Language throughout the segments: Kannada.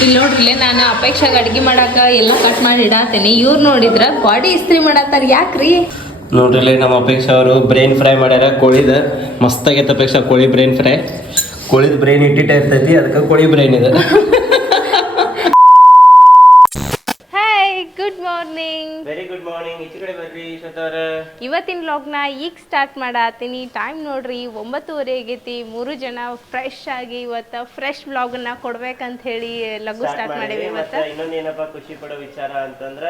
ಇಲ್ಲಿ ನೋಡ್ರಿ ನಾನು ಅಪೇಕ್ಷಾಗ ಅಡ್ಗೆ ಮಾಡಾಕ ಎಲ್ಲ ಕಟ್ ಮಾಡಿ ಇಡಾತೀನಿ. ಇವ್ರು ನೋಡಿದ್ರ ಗಾಡಿ ಇಸ್ತ್ರಿ ಮಾಡತ್ತಾರ. ಯಾಕ್ರಿ ನೋಡ್ರಿ ನಮ್ಮ ಅಪೇಕ್ಷಾ ಅವರು ಬ್ರೈನ್ ಫ್ರೈ ಮಾಡ್ಯಾರ. ಕೋಳಿದ ಮಸ್ತಾಗೈತೆ ಅಪೇಕ್ಷಾ. ಕೋಳಿ ಬ್ರೈನ್ ಫ್ರೈ. ಕೋಳಿದ ಬ್ರೈನ್ ಇಟ್ಟಿಟ್ಟ ಇರ್ತೈತಿ, ಅದಕ್ಕೆ ಕೋಳಿ ಬ್ರೈನ್ ಇದೆ. Good morning. Very good morning. ಈಚೆ ಕಡೆ ಬರ್ರಿ ಶ್ವೇತವ್ರ. ಇವತ್ತಿನ ವ್ಲಾಗ್ನ ಈಗ ಸ್ಟಾರ್ಟ್ ಮಾಡತ್ತೀನಿ. ಟೈಮ್ ನೋಡ್ರಿ 9:30 ಆಗೈತಿ. 3 ಜನ ಫ್ರೆಶ್ ಆಗಿ ಇವತ್ತು ಫ್ರೆಶ್ ವ್ಲಾಗ್ನ ಕೊಡ್ಬೇಕಂತ ಹೇಳಿ ಲಘು ಸ್ಟಾರ್ಟ್ ಮಾಡೇವಿ. ಇವತ್ತು ಇನ್ನೊಂದು ಏನಪ್ಪ ಖುಷಿ ಪಡೋ ವಿಚಾರ ಅಂತಂದ್ರ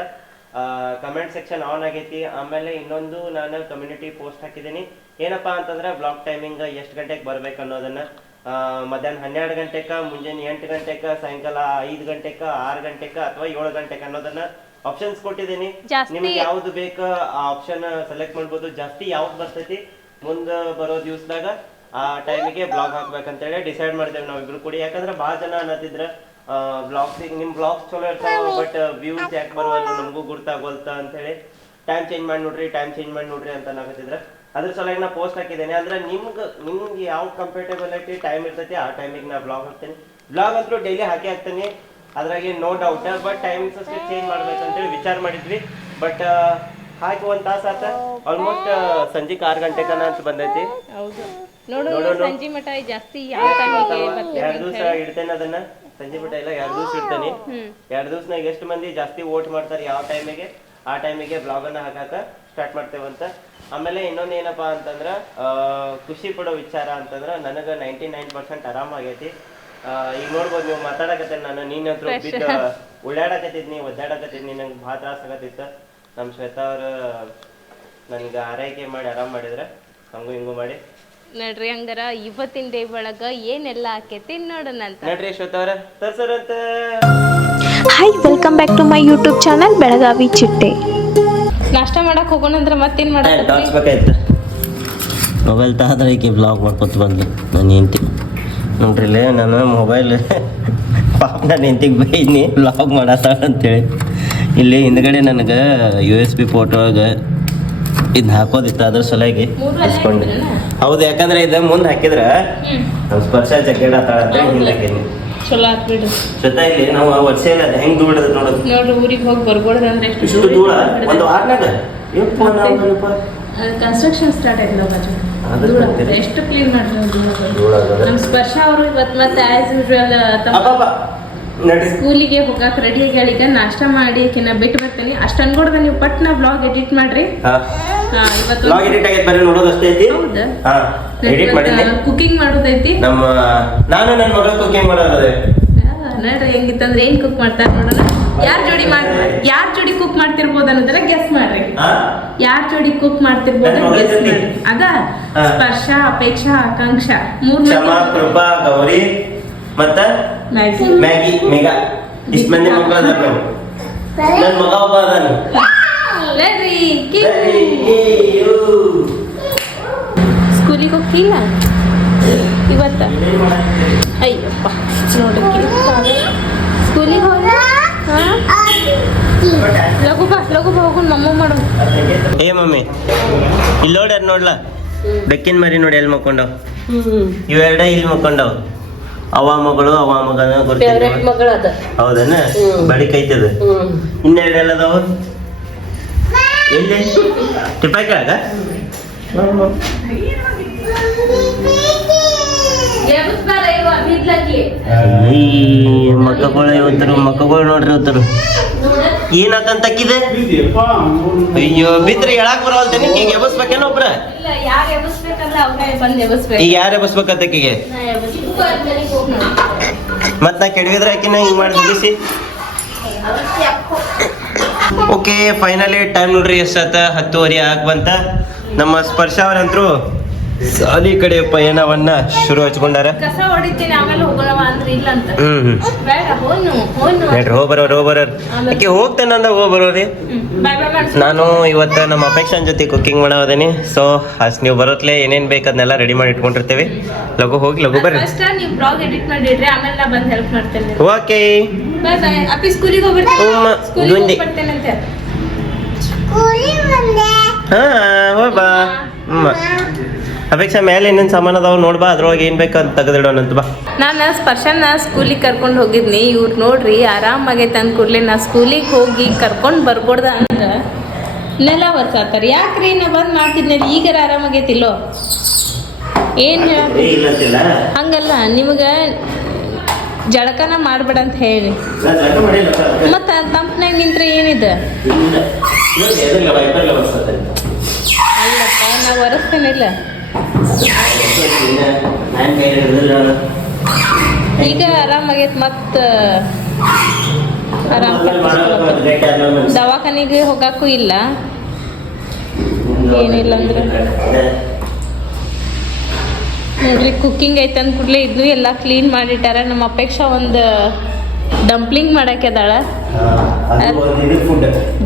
ಕಮೆಂಟ್ ಸೆಕ್ಷನ್ ಆನ್ ಆಗೈತಿ. ಆಮೇಲೆ ಇನ್ನೊಂದು ನಾನು ಕಮ್ಯುನಿಟಿ ಪೋಸ್ಟ್ ಹಾಕಿದ್ದೀನಿ. ಏನಪ್ಪಾ ಅಂತಂದ್ರೆ ಬ್ಲಾಗ್ ಟೈಮಿಂಗ್ ಎಷ್ಟು ಗಂಟೆಗೆ ಬರ್ಬೇಕು ಅನ್ನೋದನ್ನ ಮಧ್ಯಾಹ್ನ 12 ಗಂಟೆಕ, ಮುಂಜಾನೆ 8 ಗಂಟೆಕ, ಸಾಯಂಕಾಲ 5 ಗಂಟೆಕ, 6 ಗಂಟೆಕ ಅಥವಾ 7 ಗಂಟೆಕ ಅನ್ನೋದನ್ನ ಆಪ್ಷನ್ಸ್ ಕೊಟ್ಟಿದ್ದೀನಿ. ನಿಮ್ಗೆ ಯಾವ್ದು ಬೇಕು ಆ ಆಪ್ಷನ್ ಸೆಲೆಕ್ಟ್ ಮಾಡ್ಬೋದು. ಜಾಸ್ತಿ ಯಾವ್ದು ಬರ್ತೈತಿ ಮುಂದ ಬರೋ ದಿವಸದಾಗ ಆ ಟೈಮಿಗೆ ಬ್ಲಾಗ್ ಹಾಕ್ಬೇಕಂತೇಳಿ ಡಿಸೈಡ್ ಮಾಡಿದೇವೆ ನಾವಿಬ್ರು ಕೂಡಿ. ಯಾಕಂದ್ರೆ ಭಾಳ ಜನ ಅನ್ನತ್ತಿದ್ರ ಬ್ಲಾಗ್ಸ್ ನಿಮ್ ಬ್ಲಾಗ್ಸ್ ಚಲೋ ಇರ್ತಾವ, ಬಟ್ ವ್ಯೂಸ್ ಯಾಕೆ ಬರುವಲ್ಲ, ನಮಗೂ ಗುರ್ತಾಗೋಲ್ತ ಅಂತ ಹೇಳಿ ಟೈಮ್ ಚೇಂಜ್ ಮಾಡಿ ನೋಡ್ರಿ ಅಂತ ಅನ್ನಕತ್ತಿದ್ರ. ಅದ್ರ ಸಲುವಾಗಿ ನಾ ಪೋಸ್ಟ್ ಹಾಕಿದ್ದೇನೆ. ಅಂದ್ರೆ ನಿಮ್ಗೆ ಯಾವ ಕಂಫರ್ಟೇಬಲಿಟಿ ಟೈಮ್ ಇರ್ತೈತಿ ಆ ಟೈಮಿಗೆ ನಾ ಬ್ಲಾಗ್ ಹಾಕ್ತೇನೆ. ಬ್ಲಾಗ್ ಅಂತೂ ಡೈಲಿ ಹಾಕ್ತೇನೆ, ಅದ್ರಾಗೆ ನೋ ಡೌಟ್. ಬಟ್ ಟೈಮಿಂಗ್ಸ್ ಅಷ್ಟೇ ಚೇಂಜ್ ಮಾಡ್ಬೇಕಂತೇಳಿ ವಿಚಾರ ಮಾಡಿದ್ವಿ. ಬಟ್ ಹಾಕಿ 1 ತಾಸು ಆತ. ಆಲ್ಮೋಸ್ಟ್ ಸಂಜೆಗೆ 6 ಗಂಟೆಗನ ಅಂತ ಬಂದೈತಿ. ಸಂಜೆ ಮಟ ಜಾಸ್ತಿ ಯಾವ ಟೈಮಿಗೆ 2 ದಿವಸ ಇಡ್ತೇನೆ ಅದನ್ನ. ಸಂಜೆ ಮಟ ಇಲ್ಲ, 2 ದಿವಸ ಇಡ್ತೇನೆ. 2 ದಿವಸನಾಗ ಎಷ್ಟು ಮಂದಿ ಜಾಸ್ತಿ ವೋಟ್ ಮಾಡ್ತಾರೆ ಯಾವ ಟೈಮಿಗೆ ಆ ಟೈಮಿಗೆ ಬ್ಲಾಗ್ ಅನ್ನ ಹಾಕಾಕ ಸ್ಟಾರ್ಟ್ ಮಾಡ್ತೇವಂತ. ಆಮೇಲೆ ಇನ್ನೊಂದು ಏನಪ್ಪಾ ಅಂತಂದ್ರ ಖುಷಿ ಪಡೋ ವಿಚಾರ ಅಂತಂದ್ರ ನನಗ 99% ಆರಾಮಾಗೈತಿ. ಈಗ ನೋಡ್ಬೋದು ನೀವು ಮಾತಾಡಕತ್ತೇನೆ ನಾನು. ನೀನಂತೂ ಬಿದ್ದು ಉಳ್ಳಾಡಕತ್ತಿದ್ನಿ, ಒದ್ದಾಡಕತ್ತಿದ್ನಿ. ನಂಗೆ ಭಾಳ ತ್ರಾಸ ಆಗತ್ತಿತ್ತು. ನಮ್ಮ ಶ್ವೇತಾ ಅವ್ರು ನನ್ಗೆ ಆರೈಕೆ ಮಾಡಿ ಆರಾಮ್ ಮಾಡಿದ್ರ, ಹಂಗು ಹಿಂಗು ಮಾಡಿ. ನಡ್ರಿ ಹಂಗಾರ ಇವತ್ತಿನ ಡೇ ಒಳಗ ಏನೆಲ್ಲ ಆಕೈತಿ ನೋಡೋಣ ಅಂತ. ನಡ್ರಿ ಶ್ವೇತಾ ಅವ್ರ ತರ್ಸರಂತ. Hi, welcome back to my YouTube channel Belagavi Chitte. ನಾಷ್ಟ ಮಾಡಕ್ ಹೋಗೋಣ ಅಂದ್ರೆ ಮತ್ತೇನ್ ಬೇಕಾಯ್ತು. ಮೊಬೈಲ್ ತಗದ್ರೆ ಈಕೆ ಬ್ಲಾಗ್ ಮಾಡ್ಕೊತ ಬಂದ್ಲು ನಾನು ಹೆಂಡ್ತಿ. ನೋಡ್ರಿ ನಾನು ಮೊಬೈಲ್ ಪಾಪ ನಾನು ಹೆಂಡ್ತಿಗೆ ಬೈನಿ ಬ್ಲಾಗ್ ಮಾಡತ್ತಾಳ ಅಂತೇಳಿ. ಇಲ್ಲಿ ಹಿಂದ್ಗಡೆ ನನಗೆ USB ಫೋಟೋ ಒಳಗೆ ಇದನ್ನ ಹಾಕೋದಿತ್ತು, ಅದ್ರ ಸಲುವಾಗಿ ಇಸ್ಕೊಂಡೆ. ಹೌದು, ಯಾಕಂದ್ರೆ ಇದು ಮುಂದೆ ಹಾಕಿದ್ರ ನಮ್ಮ ಸ್ಪರ್ಶ ಜಗ್ಗೇಡ್ ಆತಾಳ ಅಂತ ಹಿಂದೆ ಹಾಕಿದ್ನಿ. ಚಲೋ ಆತ್ ಬಿಡ್ರಿ. ಜೊತೆ ಇಲ್ಲಿ ನಾವು ವರ್ಷ ಇಲ್ಲ ಅದು ಹೆಂಗ್ ಧೂಳದ ನೋಡೋದು. ನೋಡ್ರಿ ಊರಿಗೆ ಹೋಗಿ ಬರ್ಬೋದಂದ್ರೆ ಇಷ್ಟು ಧೂಳ ಒಂದು ವಾರನಾಗ ಕನ್ಸ್ಟ್ರಕ್ಷನ್ ಸ್ಟಾರ್ಟ್ ಆಯ್ತು. ಎಷ್ಟು ಕ್ಲೀನ್ ಮಾಡ್ರಿ ನಮ್ಮ ಸ್ಪರ್ಶ ಅವರು ಇವತ್ತು ಮತ್ತೆ ಆಸ್ ಯೂಶುವಲ್ ಸ್ಕೂಲಿಗೆ ಹೋಗಕ್ಕೆ ರೆಡಿ ಆಗಿ ಈಗ ನಾಷ್ಟ ಮಾಡಿ ಕಿನ್ನ ಬಿಟ್ಟು ಬರ್ತೀನಿ. ಅಷ್ಟು ಅನ್ಕೊಡ್ದ ನೀವು ಪಟ್ನ ಬ್ಲಾಗ್ ಎಡಿಟ್ ಮಾಡ್ರಿ. ಇವತ್ತು ಕುಕಿಂಗ್ ಮಾಡೋದೈತಿ. ನನ್ನ ಮಗ ಕುಕಿಂಗ್ ಮಾಡೋದೇ ನೋಡ್ರಿ ಹೆಂಗಿತ್ತಂದ್ರೆ ಏನ್ ಕುಕ್ ಮಾಡ್ತಾರ ನೋಡೋಣ. ಯಾರ್ ಜೋಡಿ ಕುಕ್ ಮಾಡ್ತಿರ್ಬೋದು ಅನ್ನೋದನ್ನ ಗೆಸ್ ಮಾಡ್ರಿ. ಯಾರ್ ಜೋಡಿ ಕುಕ್ ಮಾಡ್ತಿರ್ಬೋದು ಗೆಸ್ ಮಾಡ್ರಿ. ಅದ ಸ್ಪರ್ಶ, ಅಪೇಕ್ಷಾ, ಆಕಾಂಕ್ಷಾ 3 ಗೌರಿ ಮತ್ತ ಮ್ಯಾಗಿ ಮೇಘಾ ಇಷ್ಟ ಮಂದಿ ಮಕ್ಕಳು ಅದಾರ. ನನ್ನ ಮಗ ಒಬ್ಬ ಅದಾನ. ಸ್ಕೂಲಿಗೆ ಹೋಗ್ತಿಲ್ಲ ಇವತ್ತ. ಅಯ್ಯಪ್ಪ ನೋಡಕ್ಕೆ ಸ್ಕೂಲಿಗೆ ಹೋಗ. ಲಘು ಬಾ ಹೋಗೋಣ ಮಮ್ಮ ಮಾಡು. ಏ ಮಮ್ಮಿ ಇಲ್ಲಿ ನೋಡ್ಯಾರ ನೋಡ್ಲಾ, ಬೆಕ್ಕಿನ ಮರಿ ನೋಡಿ ಎಲ್ಲಿ ಮಕ್ಕೊಂಡವ್. ಇವೆರಡ ಇಲ್ಲಿ ಮಕ್ಕೊಂಡವ್. ಅವ ಮಗಳು ಅವ ಮಗನ ಹೌದನ ಬಡಿ ಕೈತದ. ಇನ್ನೆರಡು ಎಲ್ಲದವ ಎಲ್ಲಿ ಟಿಪಾಯ್ಕಾಗ ಮಕ್ಕಳು ಇವತ್ತರು ಮಕ್ಕಳು ನೋಡ್ರಿ ಇವತ್ತರು ಏನಾಕಂತಕ್ಕಿದೆ. ಅಯ್ಯೋ ಬಿದ್ರೆ ಹೇಳಕ್ ಬರವಲ್ತೇನೆ. ಈಗ ಎಬಸ್ಬೇಕೇನ ಒಬ್ರ? ಈಗ ಯಾರು ಎಬಸ್ಬೇಕಂತಕ್ಕಿಗೆ? ಮತ್ ನಾ ಕೆಡವಿದ್ರೆ ಆಕಿನ ಹಿಂಗ್ ಮಾಡಿ ಮುಗಿಸಿ. ಓಕೆ, ಫೈನಲಿ ಟೈಮ್ ನೋಡ್ರಿ ಎಷ್ಟಾತ 10:30 ಆಗ್ ಬಂತ. ನಮ್ಮ ಸ್ಪರ್ಶ ಅವರಂತ್ರು ಸಾಲಿ ಕಡೆ ಪಯಣವನ್ನ ಶುರು ಹಚ್ಕೊಂಡಾರ. ಕಸ ಹೊಡಿತೀನಿ ಆಮೇಲೆ ಹೋಗೋಣ ಅಂದ್ರೆ ಇಲ್ಲ ಅಂತ. ಬೇಡ ಹೋಗ್ಬರೋರ್ ಆಕೆ ಹೋಗ್ತೇನೆ ಅಂದ ಹೋಗ್ಬರೋರಿ. ನಾನು ಇವತ್ತು ನಮ್ಮ ಅಪೇಕ್ಷನ್ ಜೊತೆ ಕುಕಿಂಗ್ ಮಾಡೋದೇನಿ. ಸೊ ಅಷ್ಟು ನೀವು ಬರೋತ್ಲೆ ಏನೇನ್ ಬೇಕು ಅದನ್ನೆಲ್ಲ ರೆಡಿ ಮಾಡಿ ಇಟ್ಕೊಂಡಿರ್ತೇವೆ. ಲಘು ಹೋಗಿ ಲಘು ಬರ್ರಿ. ನೀವು ಬ್ಲಾಗ್ ಎಡಿಟ್ ಮಾಡಿಡ್ರಿ, ಆಮೇಲೆ ನಾ ಬಂದು ಹೆಲ್ಪ್ ಮಾಡ್ತೇನೆ. Okay bye bye. ಅಪ್ಪಿ ಸ್ಕೂಲಿಗೆ ಹೋಗ್ಬರ್ತೀನಿ. ಹಾ ಹೋಗ್ಬಾ. ಅಪೇಕ್ಷಾ ಮೇಲೆ ಏನೇನು ಸಾಮಾನು ಅದಾವ ನೋಡ್ಬಾ, ಅದ್ರೊಳಗೆ ಏನು ಬೇಕಂತ ತೆಗೆದಿಡೋಣಂತ ಬಾ. ನಾನು ಸ್ಪರ್ಶನ ಸ್ಕೂಲಿಗೆ ಕರ್ಕೊಂಡು ಹೋಗಿದ್ನಿ. ಇವ್ರು ನೋಡ್ರಿ ಆರಾಮಾಗೈತೆ ಅಂದ ಕೂಡಲೇ ನಾ ಸ್ಕೂಲಿಗೆ ಹೋಗಿ ಕರ್ಕೊಂಡು ಬರ್ಕೊಡ್ದ ಅಂದ್ರೆ ನೆಲ ಒರ್ಸಾತಾರ. ಯಾಕ್ರಿ ನಾ ಬಂದು ಮಾಡ್ತಿದ್ನಲ್ಲಿ ಈಗಾರ ಆರಾಮಾಗೈತಿಲ್ಲೋ ಏನು ಹಂಗಲ್ಲ, ನಿಮಗೆ ಜಳಕನ ಮಾಡ್ಬೇಡ ಅಂತ ಹೇಳಿ ಮತ್ತು ತಂಪನಾಗ ನಿಂತ್ರೆ ಏನಿದೆ ಅಲ್ಲಪ್ಪ ನಾ ಒರೆಸ್ತೇನಿಲ್ಲ. ಈಗ ಆರಾಮಾಗೈತೆ ಮತ್ತು ಆರಾಮ್ ದವಾಖಾನಿಗೆ ಹೋಗಕ್ಕೂ ಇಲ್ಲ ಏನಿಲ್ಲ ಅಂದ್ರೆ ನೋಡ್ರಿ ಕುಕ್ಕಿಂಗ್ ಐತೆ ಅಂದ ಕೂಡಲೇ ಇದು ಎಲ್ಲ ಕ್ಲೀನ್ ಮಾಡಿಟ್ಟಾರ. ನಮ್ಮ ಅಪೇಕ್ಷಾ ಒಂದು ಡಂಪ್ಲಿಂಗ್ ಮಾಡಕ್ಕೆ ಅದಾಳ,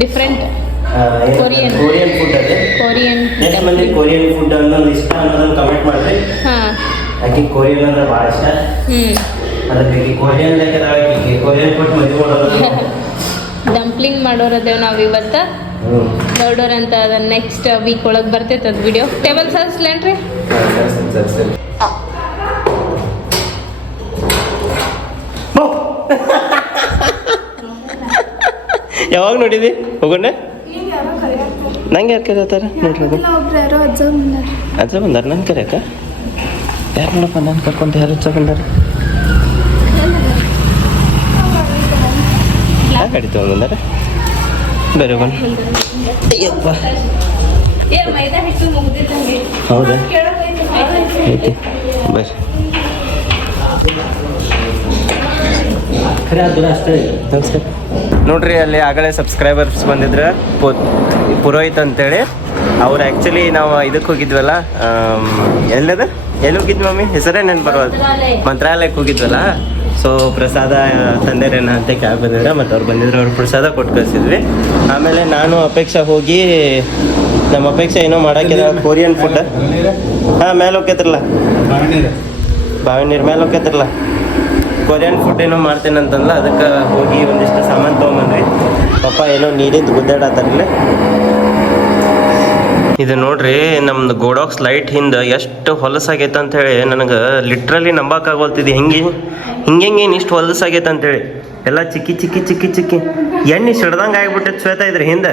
ಡಿಫ್ರೆಂಟ್ ಕೊರಿಯನ್ ಫುಡ್ ಅದೇ. ಕೊರಿಯನ್ ಕೊರಿಯನ್ ಫುಡ್ ಅನ್ನೋದು ಇಷ್ಟ ಅನ್ನೋದನ್ನ ಕಮೆಂಟ್ ಮಾಡ್ರಿ. ಹಾಂ ಆಕೆ ಕೊರಿಯನ್ ಅಂದ್ರೆ ಭಾಳ ಇಷ್ಟ. ಅದಕ್ಕೆ ಕೊರಿಯನ್ ಫುಡ್ ಮದುವೆ ಮಾಡೋದು. ಡಂಪ್ಲಿಂಗ್ ಮಾಡೋರದೇವ್ ನಾವು ಇವತ್ತು ನೋಡೋರಂತ ಅದನ್ನ ನೆಕ್ಸ್ಟ್ ವೀಕ್ ಒಳಗೆ ಬರ್ತೈತೆ ಅದು ವಿಡಿಯೋ. ಟೇಬಲ್ ಸರ್ಸ್ಲೇನ್ರಿ ಯಾವಾಗ ನೋಡಿದಿ ಹೋಗೋಣ? ನಂಗೆ ಯಾರು ಕರೀತಾರ ನೋಡ್ರಿ? ಅಜ್ಜ ಬಂದಾರ ನನ್ ಕರೆಯಕ್ಕ? ಯಾರು ನೋಡಪ್ಪ ನಾನು ಕರ್ಕೊಂತ ಯಾರು ಅಜ್ಜ ಬಂದಾರ? ಗಾಡಿ ತಗೊಂಡ್ಬಂದಾರ ಬೇರೆ ಬಂದು. ಅಯ್ಯಪ್ಪ ಹೌದಾ ಐತಿ ಬರ್ರಿ. ನಮಸ್ಕಾರ. ನೋಡ್ರಿ ಅಲ್ಲಿ ಆಗಲೇ ಸಬ್ಸ್ಕ್ರೈಬರ್ಸ್ ಬಂದಿದ್ರು ಪುರೋಹಿತ್ ಅಂತೇಳಿ. ಅವ್ರು ಆ್ಯಕ್ಚುಲಿ ನಾವು ಇದಕ್ಕೆ ಹೋಗಿದ್ವಲ್ಲ, ಎಲ್ಲಿ ಹೋಗಿದ್ವಿ ಮಮ್ಮಿ? ಹೆಸರೇ ನೆನ್ಪು ಬರೋದು. ಮಂತ್ರಾಲಯಕ್ಕೆ ಹೋಗಿದ್ವಲ್ಲ. ಸೊ ಪ್ರಸಾದ ತಂದೆರೇನ ಅಂತ ಕ್ಯಾಬ್ ಬಂದಿದ್ರೆ, ಮತ್ತು ಅವ್ರು ಬಂದಿದ್ರು, ಅವ್ರು ಪ್ರಸಾದ ಕೊಟ್ಟು ಕಳಿಸಿದ್ವಿ. ಆಮೇಲೆ ನಾನು ಅಪೇಕ್ಷಾ ಹೋಗಿ ನಮ್ಮ ಅಪೇಕ್ಷಾ ಏನೋ ಮಾಡೋಕ್ಕಿದೆ ಕೊರಿಯನ್ ಫುಡ್. ಹಾಂ ಮೇಲೆ ಹೋಗ್ಯತ್ರಲ್ಲ, ಬಾವಿ ನೀರು ಮೇಲೆ ಹೋಗ್ಯತ್ರಲ್ಲ, ಕೊರಿಯನ್ ಫುಡ್ ಏನೋ ಮಾಡ್ತೇನಂತಂದ್ಲ. ಅದಕ್ಕೆ ಹೋಗಿ ಒಂದಿಷ್ಟು ಸಾಮಾನು ತೊಗೊಂಬಂದ್ವಿ. ಪಾಪ ಏನೋ ನೀರಿಂದ ಗುದ್ದಾಡತ್ತಾರಿಲ್ಲ. ಇದು ನೋಡ್ರಿ ನಮ್ದು ಗೋಡಾಕ್ಸ್ ಲೈಟ್ ಹಿಂದೆ ಎಷ್ಟು ಹೊಲಸಾಗೈತೆ ಅಂತೇಳಿ ನನಗೆ ಲಿಟ್ರಲಿ ನಂಬಕ್ಕಾಗೋಲ್ತಿದ್ದು. ಹಿಂಗೆ ಇಷ್ಟು ಹೊಲಸಾಗೈತೆ ಅಂತೇಳಿ. ಎಲ್ಲ ಚಿಕ್ಕಿ ಚಿಕ್ಕಿ ಚಿಕ್ಕಿ ಚಿಕ್ಕಿ ಎಣ್ಣೆ ಸಿಡ್ದಂಗೆ ಆಗ್ಬಿಟ್ಟೈತೆ ಶ್ವೇತ ಇದ್ರ ಹಿಂದೆ.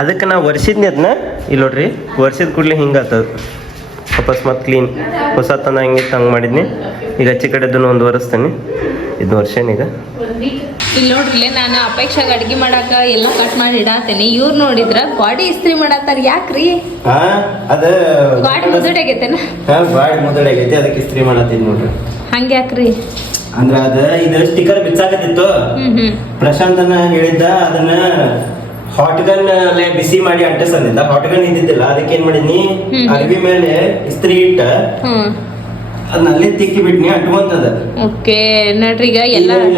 ಅದಕ್ಕೆ ನಾ ಒರೆಸಿದ್ನಿ ಅದನ್ನ. ಇಲ್ಲಿ ನೋಡ್ರಿ ಒರೆಸಿದ ಕೂಡಲೇ ಹಿಂಗೆ ಆಗ್ತದೆ ವಾಪಸ್ ಮತ್ತೆ ಕ್ಲೀನ್. ಹೊಸ ತನ ಹಂಗಿತ್ತು ಹಂಗೆ ಮಾಡಿದ್ನಿ. ಈಗ ಆಚೆ ಕಡೆದನ್ನು ಒಂದು ಒರೆಸ್ತೇನೆ. ಇದು ವರ್ಷನೀಗ ಇಲ್ಲಿ ನೋಡ್ರಿ ನಾನು ಅಪೇಕ್ಷಾಗ ಅಡ್ಗೆ ಮಾಡಾಕ ಎಲ್ಲ ಕಟ್ ಮಾಡಿ ಇಡಾತೇನಿ. ಇವ್ರು ನೋಡಿದ್ರ ಗಾಡಿ ಇಸ್ತ್ರಿ ಮಾಡತ್ತಾರ. ಯಾಕ್ರಿ? ಅದು ಗಾಡಿ ಮುದುಡಾಗೈತೇನ? ಗಾಡಿ ಮುದುಡಾಗೈತಿ, ಅದಕ್ಕೆ ಇಸ್ತ್ರಿ ಮಾಡತ್ತೀನಿ ನೋಡ್ರಿ. ಹಂಗ ಯಾಕ್ರಿ? ಅಂದ್ರ ಅದ ಇದು ಸ್ಟಿಕ್ಕರ್ ಬಿಚ್ಚಾಕತ್ತಿತ್ತು. ಪ್ರಶಾಂತನ ಹೇಳಿದ್ದ ಅದನ್ನ ಹಾಟ್ ಗನ್ ಅಲ್ಲೇ ಬಿಸಿ ಮಾಡಿ ಅಂಟಿಸಂದಿದ್ದ. ಹಾಟ್ ಗನ್ ಇದ್ದಿದ್ದಿಲ್ಲ, ಅದಕ್ಕೆ ಏನ್ ಮಾಡಿದ್ನಿ ಅರ್ಬಿ ಮೇಲೆ ಇಸ್ತ್ರಿ ಇಟ್ಟ ಅದನ್ನ ಅಲ್ಲೇ ತಿಕ್ಕಿ ಬಿಟ್ನಿ, ಅಂಟ್ಕೊಂತದ. ಓಕೆ ನೋಡ್ರಿ ಈಗ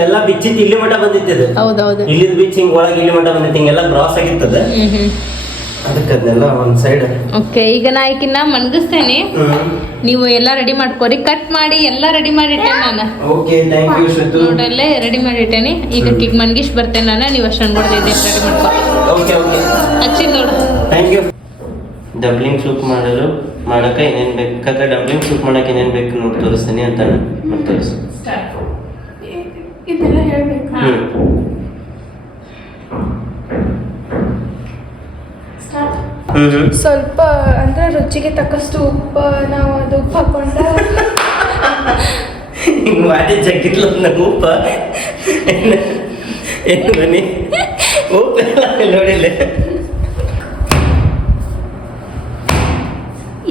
ಎಲ್ಲ ಬಿಚ್ಚಿತ್ತು, ಇಲ್ಲಿ ಮಠ ಬಂದಿತ್ತದ. ಹೌದೌದು, ಇಲ್ಲಿದ್ ಬಿಚ್ ಹಿಂಗ್ ಒಳಗೆ ಇಲ್ಲಿ ಮಠ ಬಂದಿತ್ತು, ಹಿಂಗೆಲ್ಲ ಕ್ರಾಸ್ ಆಗಿತ್ತದ. ಅದಕ್ಕೆ ಅದನ್ನೆಲ್ಲ ಒಂದ್ ಸೈಡ್. ಓಕೆ ಈಗ ನಾ ಈಕಿನ್ನ ಮನ್ಗಿಸ್ತೇನೆ. ನೀವು ಎಲ್ಲ ರೆಡಿ ಮಾಡ್ಕೋರಿ. ಕಟ್ ಮಾಡಿ ಎಲ್ಲ ರೆಡಿ ಮಾಡಿಟ್ಟೇನೆ ನಾನು. ಓಕೆ ಥ್ಯಾಂಕ್ ಯು ಶ್ರುತು. ನೋಡಲ್ಲೇ ರೆಡಿ ಮಾಡಿಟ್ಟೇನೆ. ಈಗ ಕಿಗ್ ಮನ್ಗಿಸ್ ಬರ್ತೇನೆ ನಾನು. ನೀವು ಅಷ್ಟು ಅನ್ಕೊಡ್ತಿದ್ದೆ ರೆಡಿ ಮಾಡ್ಕೊ. ಓಕೆ ಓಕೆ ಹಚ್ಚಿ ನೋಡು. Thank you. ಡಂಪ್ಲಿಂಗ್ ಸೂಪ್ ಮಾಡಕ್ಕೆ ಏನೇನು ಬೇಕಾದ್ರೆ ಡಂಪ್ಲಿಂಗ್ ಸೂಪ್ ಮಾಡಕ್ಕೆ ಏನೇನು ಬೇಕು ನೋಡಿ ತೋರಿಸ್ತೀನಿ ಅಂತ ಮಾಡಿ ತೋರಿಸಿ. ಸ್ವಲ್ಪ ಅಂದ್ರೆ ರುಚಿಗೆ ತಕ್ಕಷ್ಟು ಉಪ್ಪು, ನಾವು ಅದು ಉಪ್ಪು ಹಾಕೊಂಡ ಹಿಂಗೆ ಮಾಡಿ ಜಗ್ಗಿಲ್ಲ ನಂಗೆ ಉಪ್ಪ ಏನು ಬನ್ನಿ ಉಪ್ಪೆಲ್ಲ ನೋಡಿಲ್ಲ.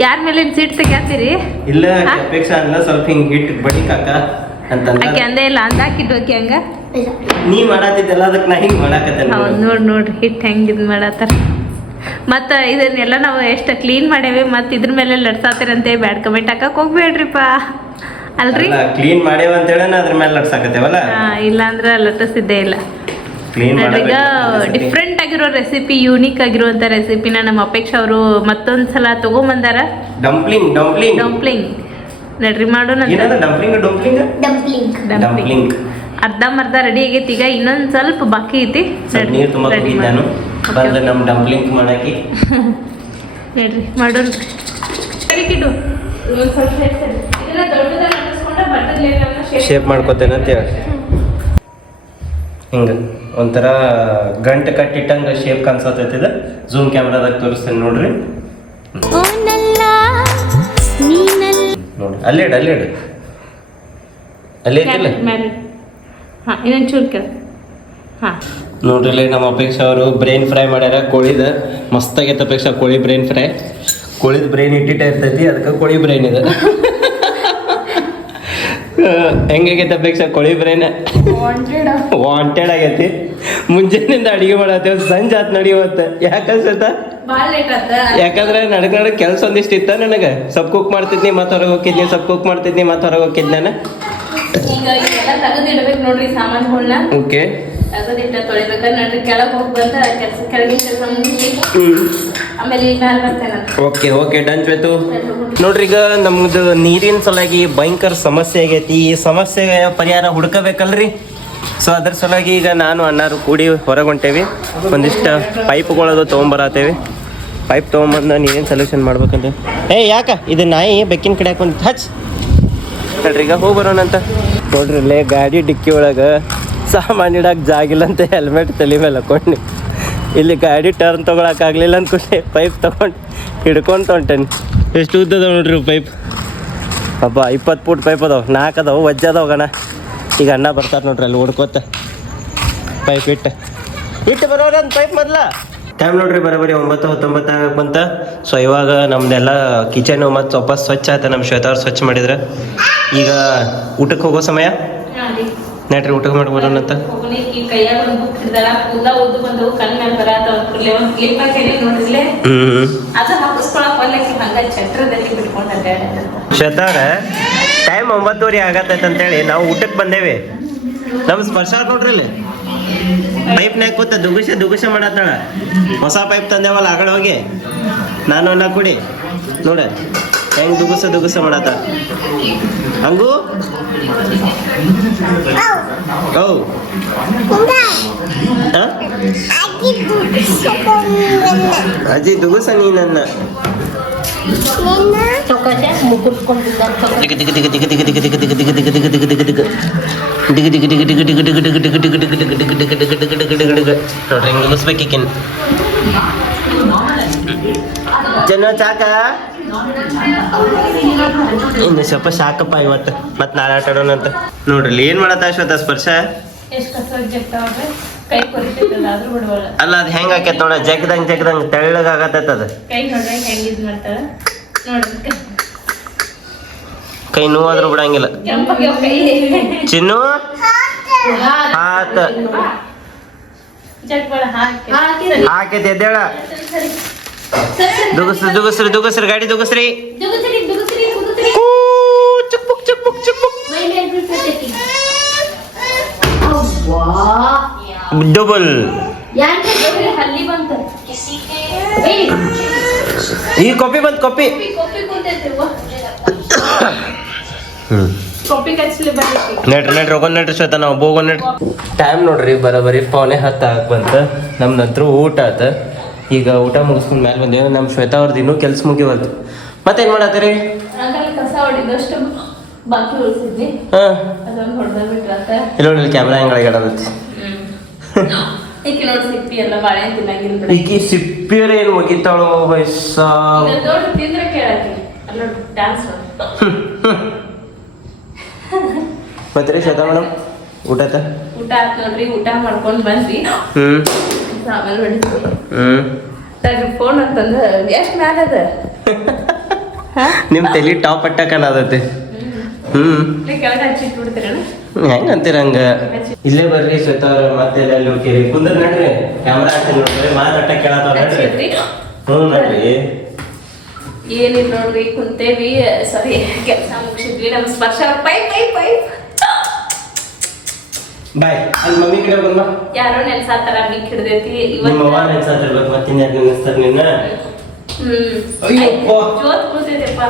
ಯಾರ ಮೇಲೆ ಸೀಟ್ ತೆಗ್ಯಾತೀರಿ? ಇಲ್ಲ ಅಪೇಕ್ಷಾ ಅಲ್ಲ, ಸ್ವಲ್ಪ ಹಿಂಗೆ ಹಿಟ್ಟು ಬಡಿ ಕಾಕ ಅಂತಂದ. ಆಕೆ ಅಂದೇ ಇಲ್ಲ ಅಂದಾಕಿದ್ದು ಆಕೆ ಹಂಗ. ನೀ ಮಾಡತ್ತಿದ್ದಲ್ಲ ಅದಕ್ಕೆ ನಾ ಹಿಂಗೆ ಮಾಡಾಕತ್ತೇನೆ. ಹೌದು ನೋಡ್ರಿ ಹಿಟ್ಟು ಹೆಂಗೆ ಇದು ಮಾಡತ್ತಾರ. ಮತ್ತು ಇದನ್ನೆಲ್ಲ ನಾವು ಎಷ್ಟು ಕ್ಲೀನ್ ಮಾಡೇವಿ, ಮತ್ತು ಇದ್ರ ಮೇಲೆ ಲಡ್ಸಾತಿರಂತೆ ಬ್ಯಾಡ್ ಕಮೆಂಟ್ ಹಾಕಕ್ಕೆ ಹೋಗ್ಬೇಡ್ರಿಪ್ಪ. ಅಲ್ರಿ ಕ್ಲೀನ್ ಮಾಡೇವ ಅಂತೇಳಿ ಅದ್ರ ಮೇಲೆ ಲಡ್ಸಾಕತ್ತೇವಲ್ಲ. ಇಲ್ಲ ಅಂದ್ರೆ ಲಟ್ಟಿಸಿದ್ದೇ ಇಲ್ಲ. ಕ್ಲೀನ್ ಈಗ ಡಿಫ್ರೆಂಟ್ ಆಗಿರೋ ರೆಸಿಪಿ, ಯೂನಿಕ್ ಆಗಿರುವಂಥ ರೆಸಿಪಿನ ನಮ್ಮ ಅಪೇಕ್ಷಾ ಅವರು ಮತ್ತೊಂದು ಸಲ ತಗೊಂಬಂದಾರ. ಡಂಪ್ಲಿಂಗ್ ಡಂಪ್ಲಿಂಗ್ ಡಂಪ್ಲಿಂಗ್ ನಡ್ರಿ ಮಾಡೋಣ. ಡಂಪ್ಲಿಂಗ್ ಅರ್ಧಂಬರ್ಧ ರೆಡಿ ಆಗೈತಿ. ಈಗ ಇನ್ನೊಂದು ಸ್ವಲ್ಪ ಬಾಕಿ ಐತಿ. ನೀರು ತುಂಬ ಹೋಗಿದ್ದಾನು ಬಂದ್ರೆ ನಮ್ಮ ಡಂಪ್ಲಿಂಗ್ ಮಾಡಾಕಿ ನಡ್ರಿ ಮಾಡೋಣ. ಕೈಲಿಕ್ಕಿಟ್ಟು ಒಂದು ಸ್ವಲ್ಪ ಇದನ್ನ ದೊಡ್ಡದಾಗಿ ಅನ್ನಿಸ್ಕೊಂಡ್ರೆ ಬಟ್ಟೆ ಶೇಪ್ ಮಾಡ್ಕೋತೇನೆ ಅಂತ ಹೇಳಿ ಹಿಂಗೆ ಒಂಥರ ಗಂಟು ಕಟ್ಟಿಟ್ಟಂಗೆ ಶೇಪ್ ಕಾಣಿಸತೈತಿ ಇದು ಝೂಮ್ ಕ್ಯಾಮ್ರಾದಾಗ ತೋರಿಸ್ತೇನೆ ನೋಡ್ರಿ ನೋಡಿ ಅಲ್ಲೇ ಇಡು ಅಲ್ಲೇ ಐತಿಲ್ಲ ಹಾಂ ಇನ್ನೊಂದು ಚೂರು ಕೇಳ ಹಾಂ ನೋಡ್ರಿ ನಮ್ಮ ಅಪೇಕ್ಷಾ ಅವರು ಬ್ರೈನ್ ಫ್ರೈ ಮಾಡ್ಯಾರ ಕೋಳಿದ ಮಸ್ತಾಗೈತೆ ಅಪೇಕ್ಷಾ ಕೋಳಿ ಬ್ರೈನ್ ಫ್ರೈ ಕೋಳಿದ ಬ್ರೈನ್ ಇಟ್ಟಿಟ್ಟ ಇರ್ತೈತಿ ಅದಕ್ಕೆ ಕೋಳಿ ಬ್ರೈನ್ ಇದೆ ಹೆಂಗಾಗೈತೆ ಅಪೇಕ್ಷಾ ಕೋಳಿ ಬ್ರೈನ್ ವಾಂಟೆಡ್ ಆಗೈತಿ ಮುಂಜಾನಿಂದ ಅಡಿಗೆ ಮಾಡತ್ತೇವ್ ಸಂಜೆ ಆತ್ ನಡಿವತ್ತ ಯಾಕನ್ಸತ್ತ ಯಾಕಂದ್ರೆ ನಡಕ್ ಕೆಲಸ ಒಂದಿಷ್ಟು ಇತ್ತ ನನಗೆ ಸಬ್ ಕುಕ್ ಮಾಡ್ತಿದ್ನಿ ಮತ್ತೆ ಹೊರಗೆ ಹೋಗಿದ್ನಿ ಸಬ್ ಕುಕ್ ಮಾಡ್ತಿದ್ನಿ ಮತ್ತೆ ಹೊರಗೆ ಹೋಗಿದ್ ನಾನು ಈಗ ಎಲ್ಲ ತೆಗೆದಿಡ್ಬೇಕು ನೋಡ್ರಿ ಸಾಮಾನುಗಳನ್ನ ಓಕೆ ತೆಗೆದಿಟ್ಟ ತೊಳಿಬೇಕಾದ್ರೆ ನೋಡ್ರಿ ಕೆಳಗೆ ಹೋಗಿ ಬಂದ ಕೆಲಸ ಕೆಳಗಿನ ಕೆಲಸ ಮುಗಿಸಿ ಆಮೇಲೆ ಈಗ ಮ್ಯಾಲೆ ಬರ್ತೇನೆ ಓಕೆ ಡನ್ ಶ್ವೇತು ನೋಡ್ರಿ ಈಗ ನಮ್ದು ನೀರಿನ ಸಲುವಾಗಿ ಭಯಂಕರ ಸಮಸ್ಯೆ ಆಗೈತಿ ಈ ಸಮಸ್ಯೆ ಪರಿಹಾರ ಹುಡ್ಕಬೇಕಲ್ರಿ ಸೊ ಅದ್ರ ಸಲುವಾಗಿ ಈಗ ನಾನು ಅಣ್ಣಾರು ಕೂಡಿ ಹೊರಗೆ ಹೊಂಟೇವಿ ಒಂದಿಷ್ಟು ಪೈಪ್ಗಳದು ತೊಗೊಂಬರತ್ತೇವಿ ಪೈಪ್ ತೊಗೊಂಬಂದು ನೀರೇನು ಸೊಲ್ಯೂಷನ್ ಮಾಡ್ಬೇಕಂತ ಯಾಕ ಇದು ನಾಯಿ ಬೆಕ್ಕಿನ ಕಡೆ ಹಾಕೊಂಡು ಹಚ್ ನೋಡ್ರಿ ಈಗ ಹೋಗಿ ಬರೋಣಂತ ನೋಡ್ರಿ ಇಲ್ಲೇ ಗಾಡಿ ಡಿಕ್ಕಿ ಒಳಗೆ ಸಾಮಾನು ಇಡಕ್ಕೆ ಜಾಗಿಲ್ಲ ಅಂತ ಹೆಲ್ಮೆಟ್ ತಲೆ ಮೇಲೆ ಹಾಕೊಂಡು ಇಲ್ಲಿ ಗಾಡಿ ಟರ್ನ್ ತೊಗೊಳಕ್ಕಾಗಲಿಲ್ಲ ಅಂದ್ಕೊಂಡು ಪೈಪ್ ತೊಗೊಂಡು ಹಿಡ್ಕೊಂಡು ಹೊಂಟೇನಿ ಎಷ್ಟು ಉದ್ದದ ನೋಡ್ರಿ ಪೈಪ್ ಅಬ್ಬಾ 20 ಫೂಟ್ ಪೈಪ್ ಅದಾವೆ 4 ಅದಾವೆ ವಜ್ಜದವು ಗಣ ಈಗ ಅಣ್ಣ ಬರ್ತಾರೆ ನೋಡ್ರಿ ಅಲ್ಲಿ ಹುಡ್ಕೋತ ಪೈಪ್ ಇಟ್ಟು ಬರೋರಿ ಒಂದು ಪೈಪ್ ಮೊದಲ ಟೈಮ್ ನೋಡ್ರಿ ಬರೋಬರಿ 9:19 ಆಗಕ್ಕೆ ಬಂತ ಸೊ ಇವಾಗ ನಮ್ದೆಲ್ಲ ಕಿಚನು ಮತ್ತು ಸ್ವಲ್ಪ ಸ್ವಚ್ಛ ಆಯ್ತು ನಮ್ಮ ಶ್ವೇತಾ ಅವ್ರು ಸ್ವಚ್ಛ ಮಾಡಿದ್ರೆ ಈಗ ಊಟಕ್ಕೆ ಹೋಗೋ ಸಮಯ ನಡ್ರಿ ಊಟಕ್ಕೆ ಮಾಡಿ ಬರೋಣಂತ ಕೈಯಾಗ ಒಂದು ಬುಕ್ ಹಿಡ್ದಾಳ ಕೂದಲ ಓದು ಬಂದವು ಕಣ್ ಮೇಲೆ ಬರತ್ತ ಒಂದು ಕ್ಲಿಪ್ ಹಾಕಿ ನೋಡ್ರಿಲೆ ಅದು ಹಾಕಿಸ್ಕೊಳಕ್ ಬರ್ಲಿಕ್ಕೆ ಹಂಗ ಛತ್ರದಲ್ಲಿ ಬಿಟ್ಕೊಂಡ ಶ್ವೇತಾ ಅವ್ರ ಟೈಮ್ 9:30 ಆಗತ್ತೈತೆ ಅಂತೇಳಿ ನಾವು ಊಟಕ್ಕೆ ಬಂದೇವಿ ನಮ್ಮ ಸ್ಪರ್ಶ ನೋಡ್ರಿ ಇಲ್ಲಿ ಪೈಪ್ನಾಗ ಕೂತ ದುಗುಷ ಮಾಡತ್ತಾಳ ಹೊಸ ಪೈಪ್ ತಂದೇವಲ್ಲ ಆಗಡೆ ಹೋಗಿ ನಾನು ಅನ್ನ ಕುಡಿ ನೋಡ ಹೆಂಗ್ ದುಗುಸ ಮಾಡತ್ತ ಹಂಗೂ ಅಜ್ಜಿ ದುಗುಸ ನೀ ನನ್ನ ನೋಡ್ರಿ ಹಿಂಗೆ ಮುಗಿಸ್ಬೇಕಿನ್ ಜನ ಚಾಕ ಇನ್ನು ಸ್ವಲ್ಪ ಸಾಕಪ್ಪ ಇವತ್ತು ಮತ್ತೆ ನಾಳೆ ಆಟ ಆಡೋಣ ಅಂತ ನೋಡ್ರಿ ಇಲ್ಲಿ ಏನ್ ಮಾಡತ್ತ ಅಶ್ವಥ ಸ್ಪರ್ಶ ಅಲ್ಲ ಅದು ಹೆಂಗ ಆಕೈತ್ ನೋಡ ಜಗ್ದಂಗ್ ತೆಳ್ಳಗ ಆಗತ್ತೈತ ಅದು ಕೈ ನೋವಾದ್ರೂ ಬಿಡಂಗಿಲ್ಲ ಚಿನ್ನು ಹಾಕೈತಿ ಎದ್ದೇಳ ದುಗಸ್ರಿ ಗಾಡಿ ದುಗಸ್ರಿ ಡಬಲ್ ಈ ಕಾಪಿ ಬಂತ ಕಾಪಿ ನಡ್ರಿ ಹೋಗೋಣ ನಡ್ರಿ ಶ್ವೇತ ನಾವು ಹೋಗೋಣ ನಡ್ರಿ ಟೈಮ್ ನೋಡ್ರಿ ಬರೋಬರಿ 9:10 ಆಗ ಬಂತ ನಮ್ದಂತ್ರ ಊಟ ಆತ ಈಗ ಊಟ ಮುಗಿಸ್ಕೊಂಡ್ ಮೇಲೆ ಬಂದೇವು ನಮ್ಮ ಶ್ವೇತಾ ಅವ್ರದ್ದು ಇನ್ನೂ ಕೆಲ್ಸ ಮುಗಿವಲ್ತು ಮತ್ತೇನ್ ಮಾಡತ್ತೀರಿ ಕಸ ಹೊಡಿದಷ್ಟು ಬಾಕಿ ಉಳಿಸಿದ್ವಿ ಅದೊಂದು ಹೊಡೆದ ಬಿಟ್ರಾತ ಇಲ್ಲ ನೋಡಿ ಕ್ಯಾಮ್ರಾ ಹೆಂಗ್ ಅಳಗಾಡತೈತಿ ಈಕಿ ನೋಡಿ ಸಿಪ್ಪಿ ಎಲ್ಲ ಬಾಳೆಹಣ್ಣು ತಿನ್ನಂಗಿಲ್ಲ ಬಿಡ ಈಕಿ ಸಿಪ್ಪಿಯರ ಏನು ಒಗಿತಾಳೋ ವಯಸ್ಸಾ ದೊಡ್ಡ ತಿಂದ್ರೆ ಕೇಳಾಕಿ ಅಲ್ಲ ಡ್ಯಾನ್ಸ್ ಮತ್ತೆ ಶ್ವೇತಾ ಮೇಡಮ್ ಊಟ ಆತ್ ನೋಡ್ರಿ ಊಟ ಮಾಡ್ಕೊಂಡ್ ಬಂದ್ವಿ ಆಮೇಲೆ ಹೊಡಿದ್ವಿ ಫೋನ್ ಅಂತಂದ್ರೆ ಎಷ್ಟು ಮ್ಯಾಲ ಅದ ನಿಮ್ ತಲೆ ಟಾಪ್ ಅಟ್ಟಕನದತಿ ಕೆಳಗೆ ಹಚ್ಚಿಟ್ಟು ಬಿಡ್ತೀರಣ್ಣ ಹೆಂಗ ಅಂತೀರ ಹಂಗ ಇಲ್ಲೇ ಬರ್ರಿ ಶ್ವೇತಾ ಅವ್ರ ಮತ್ತೆ ಅಲ್ಲಿ ಹೋಗಿರಿ ಕುಂದ್ರ ನಡ್ರಿ ಕ್ಯಾಮ್ರಾ ಹಾಕ್ತೀನಿ ನೋಡ್ರಿ ಮಾತಾಟ ಕೇಳತ್ತವ ನಡ್ರಿ ನಡ್ರಿ ಏನಿಲ್ಲ ನೋಡ್ರಿ ಕುಂತೇವಿ ಸಾರಿ ಕೆಲಸ ಮುಗಿಸಿದ್ವಿ ನಮ್ಮ ಸ್ಪರ್ಶ ಪೈಪ್ ಬಾಯ್ ಅಲ್ಲಿ ಮಮ್ಮಿ ಕಡೆ ಬಂದ ಯಾರೋ ನೆನ್ಸಾತಾರ ಮಿಕ್ ಹಿಡ್ದೈತಿ ನಿಮ್ಮ ಅವ್ವ ನೆನ್ಸಾತಿರ್ಬೇಕು ಮತ್ತಿನ ಯಾರು ನೆನ್ಸ್ತಾರ ನಿನ್ನ ಜೋತ್ ಕೂತೈತೆಪ್ಪ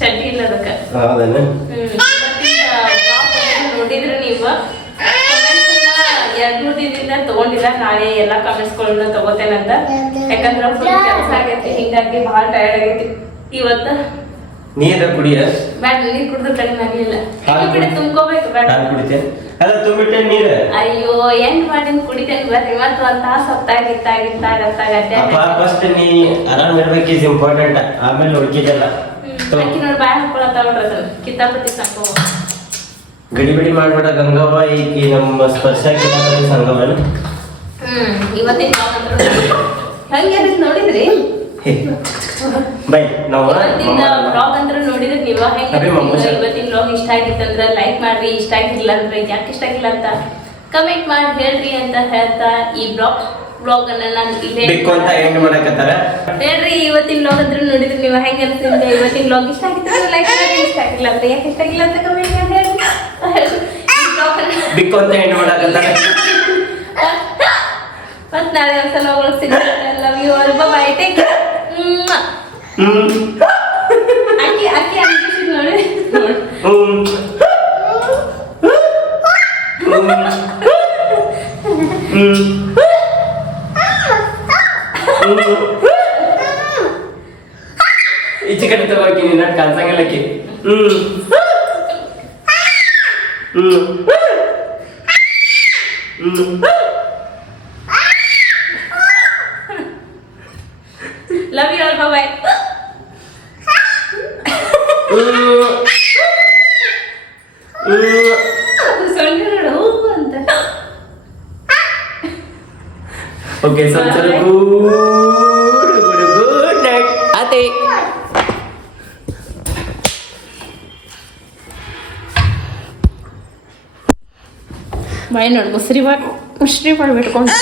ಚಡ್ಡಿ ಇಲ್ಲ ಅದಕ್ಕ ಹೌದನ್ನ ನೋಡಿದ್ರೆ ನೀವು ಎರಡು ದಿನದಿಂದ ತಗೊಂಡಿಲ್ಲ ನಾಳೆ ಎಲ್ಲಾ ಕಮೆಂಟ್ಸ್ಗಳನ್ನ ತಗೋತೇನಂತ ಯಾಕಂದ್ರೆ ಫುಲ್ ಕೆಲಸ ಆಗೈತಿ ಹಿಂಗಾಗಿ ಭಾಳ ಟಯರ್ಡ್ ಆಗೈತಿ ಇವತ್ತ ನೀರ ಕುಡಿಯ ಬ್ಯಾಡ ನೀರ್ ಕುಡಿದ್ರೆ ಕಡಿಮೆ ಆಗ್ಲಿಲ್ಲ ಹಾಲು ಕಡೆ ತುಂಬ್ಕೋಬೇಕು ಬೇಡ ಹಾಲು ಕುಡಿತೇನೆ ಅಲ್ಲ ತುಂಬಿಟ್ಟೆ ನೀರು ಅಯ್ಯೋ ಹೆಂಗ್ ಮಾಡಿನ ಕುಡಿತೇನೆ ಬರ್ರಿ ಮತ್ತ ಒಂದ್ ತಾಸ ಅಪ್ಪ ಫಸ್ಟ್ ನೀ ಆರಾಮ್ ಇರ್ಬೇಕು ಇಸ್ ಇಂಪಾರ್ಟೆಂಟ್ ಆಮೇಲೆ ಉಳ್ಕಿದೆಲ್ಲ ಅಕ್ಕಿ ನೋಡಿ ಬಾಯ್ ಹಾಕೊಳತ್ತ ನೋಡ್ರಿ ಅದನ್ನ ಕಿತ್ತಾಪತಿ ಸಾಕೋ ಗಡಿಬಿಡಿ ಮಾಡ್ಬೇಡ ಗಂಗವ್ವ ಈ ನಮ್ಮ ಸ್ಪರ್ಶ ಕಿತ್ತಾಪತಿ ಸಂಗಮನ ಇವತ್ತಿನ ಹಂಗೆ ನೋಡಿದ್ರಿ ಬೈ ನಾವು ಇವತ್ತಿನ ಬ್ಲಾಗ್ ಅಂದ್ರೆ ನೋಡಿದ್ರೆ ನೀವು ಹೆಂಗೆ ಇವತ್ತಿನ ಬ್ಲಾಗ್ ಇಷ್ಟ ಆಗಿತ್ತಂದ್ರೆ ಲೈಕ್ ಮಾಡ್ರಿ ಇಷ್ಟ ಆಗಿಲ್ಲ ಅಂದ್ರೆ ಯಾಕೆ ಇಷ್ಟ ಆಗಿಲ್ಲ ಅಂತ ಕಮೆಂಟ್ ಮಾಡಿ ಹೇಳ್ರಿ ಅಂತ ಹೇಳ್ತಾ ಈ ಬ್ಲಾಗ್ ಅನ್ನ ನಾನು ಇಲ್ಲೇ ಅಂತ ಎಂಡ್ ಮಾಡಕತ್ತಾರ ಹೇಳ್ರಿ ಇವತ್ತಿನ ಬ್ಲಾಗ್ ಅಂದ್ರೆ ನೋಡಿದ್ರೆ ನೀವು ಹೆಂಗೆ ಅನ್ಸಿದ್ರೆ ಇವತ್ತಿನ ಬ್ಲಾಗ್ ಇಷ್ಟ ಆಗಿತ್ತಂದ್ರೆ ಲೈಕ್ ಮಾಡಿ ಇಷ್ಟ ಆಗಿಲ್ಲ ಅಂದ್ರೆ ಯಾಕೆ ಇಷ್ಟ ಆಗಿಲ್ಲ ಅಂತ ಕಮೆಂಟ್ ಮಾಡಿ ಹೇಳ್ರಿ ಈ ಬ್ಲಾಗ್ ಬಿಕ್ಕು ಅಂತ ಎಂಡ್ ಮಾಡಕತ್ತಾರ ಮತ್ತೆ ನಾಳೆ ಒಂದ್ಸಲ ಹೋಗೋಣ ಸಿಗ್ತಾರೆ love you all bye take ಅಕ್ಕಿ ಅಕ್ಕಿ ಅನ್ಬಿಟ್ಟು ನೋಡಿ ಈಚೆ ಕಡೆ ತಗೋಕಿ ನೀನು ಕಾನ್ಸಂಗಲ್ಲಕ್ಕಿ ಲವ್ ಯು ಆಲ್ ಬೈ ಸೊಳ್ಳೆ ನೋಡು ಅಂತ ಓಕೆ ಸ್ವಲ್ಪ ಗುಡ್ ನೈಟ್ ಅದೇ ಬಾಯ್ ನೋಡು ಮುಸ್ರಿ ಮಾಡಿ ಬಿಟ್ಕೊಂಡು